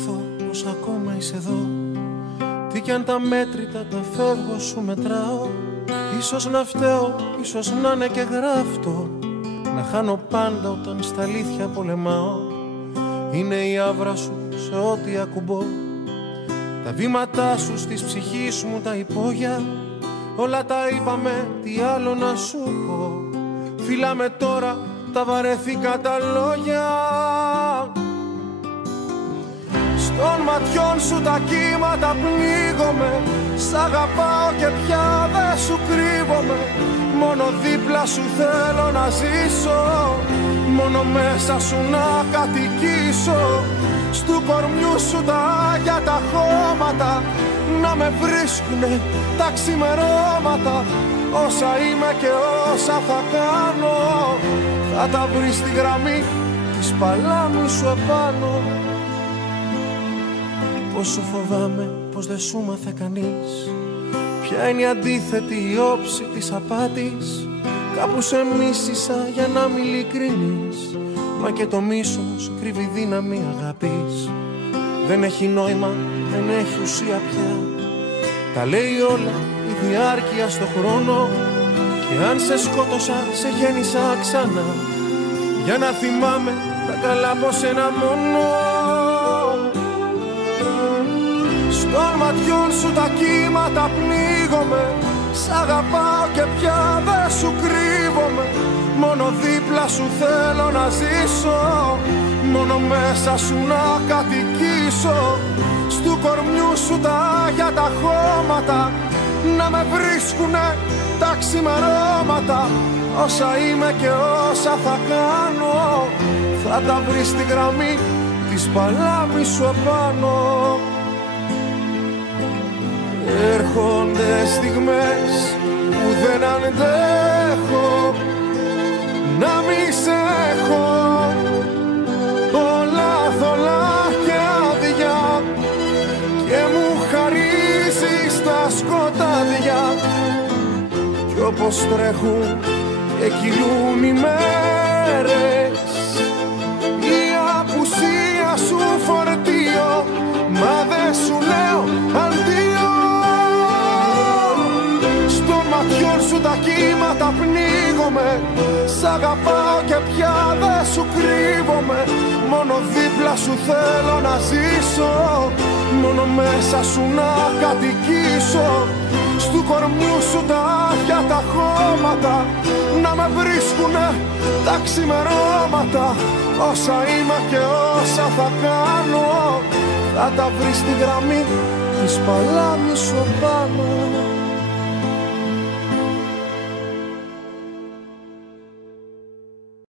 νιώθω πως ακόμα είσαι εδώ. Τι κι αν τα μέτρητα τα φεύγω σου μετράω. Ίσως να φταίω, ίσως να είναι και γράφτο. Να χάνω πάντα όταν στα αλήθεια πολεμάω. Είναι η άβρα σου σε ό,τι ακουμπώ. Τα βήματά σου στις ψυχής μου τα υπόγεια. Όλα τα είπαμε, τι άλλο να σου πω. Φύλαμε τώρα, τα βαρέθηκα τα λόγια. Των ματιών σου τα κύματα πνίγομαι. Σ' αγαπάω και πια δεν σου κρύβομαι. Μόνο δίπλα σου θέλω να ζήσω. Μόνο μέσα σου να κατοικήσω. Στου κορμιού σου τα άγια τα χώματα να με βρίσκουνε τα ξημερώματα. Όσα είμαι και όσα θα κάνω θα τα βρεις στη γραμμή της παλάμης σου επάνω. Πόσο φοβάμαι πως δεν σου μάθε κανείς. Ποια είναι η αντίθετη η όψη της απάτης. Κάπου σε μίσησα για να μη ειλικρινείς. Μα και το μίσος κρύβει δύναμη αγάπης. Δεν έχει νόημα, δεν έχει ουσία πια. Τα λέει όλα η διάρκεια στο χρόνο. Και αν σε σκότωσα, σε γέννησα ξανά. Για να θυμάμαι τα καλά από σένα μόνο. Των ματιών σου τα κύματα πνίγομαι. Σ' αγαπάω και πια δεν σου κρύβομαι. Μόνο δίπλα σου θέλω να ζήσω. Μόνο μέσα σου να κατοικήσω. Στου κορμιού σου τα άγια τα χώματα να με βρίσκουνε τα ξημερώματα. Όσα είμαι και όσα θα κάνω θα τα βρεις στη γραμμή της παλάμης σου επάνω. Έρχονται στιγμές που δεν αντέχω να μη σε έχω. Όλα θολά και άδεια και μου χαρίζεις τα σκοτάδια. Κι όπως τρέχουν και κυλούν οι μέρες, η απουσία σου φορτίο. Μα δεν σου λέω αντίο. Ματιών σου τα κύματα πνίγομαι. Σ' αγαπάω και πια δεν σου κρύβομαι. Μόνο δίπλα σου θέλω να ζήσω. Μόνο μέσα σου να κατοικήσω. Στου κορμιού σου τα άχια τα χώματα να με βρίσκουνε τα ξημερώματα. Όσα είμαι και όσα θα κάνω θα τα βρεις στη γραμμή της παλάμης σου πάνω.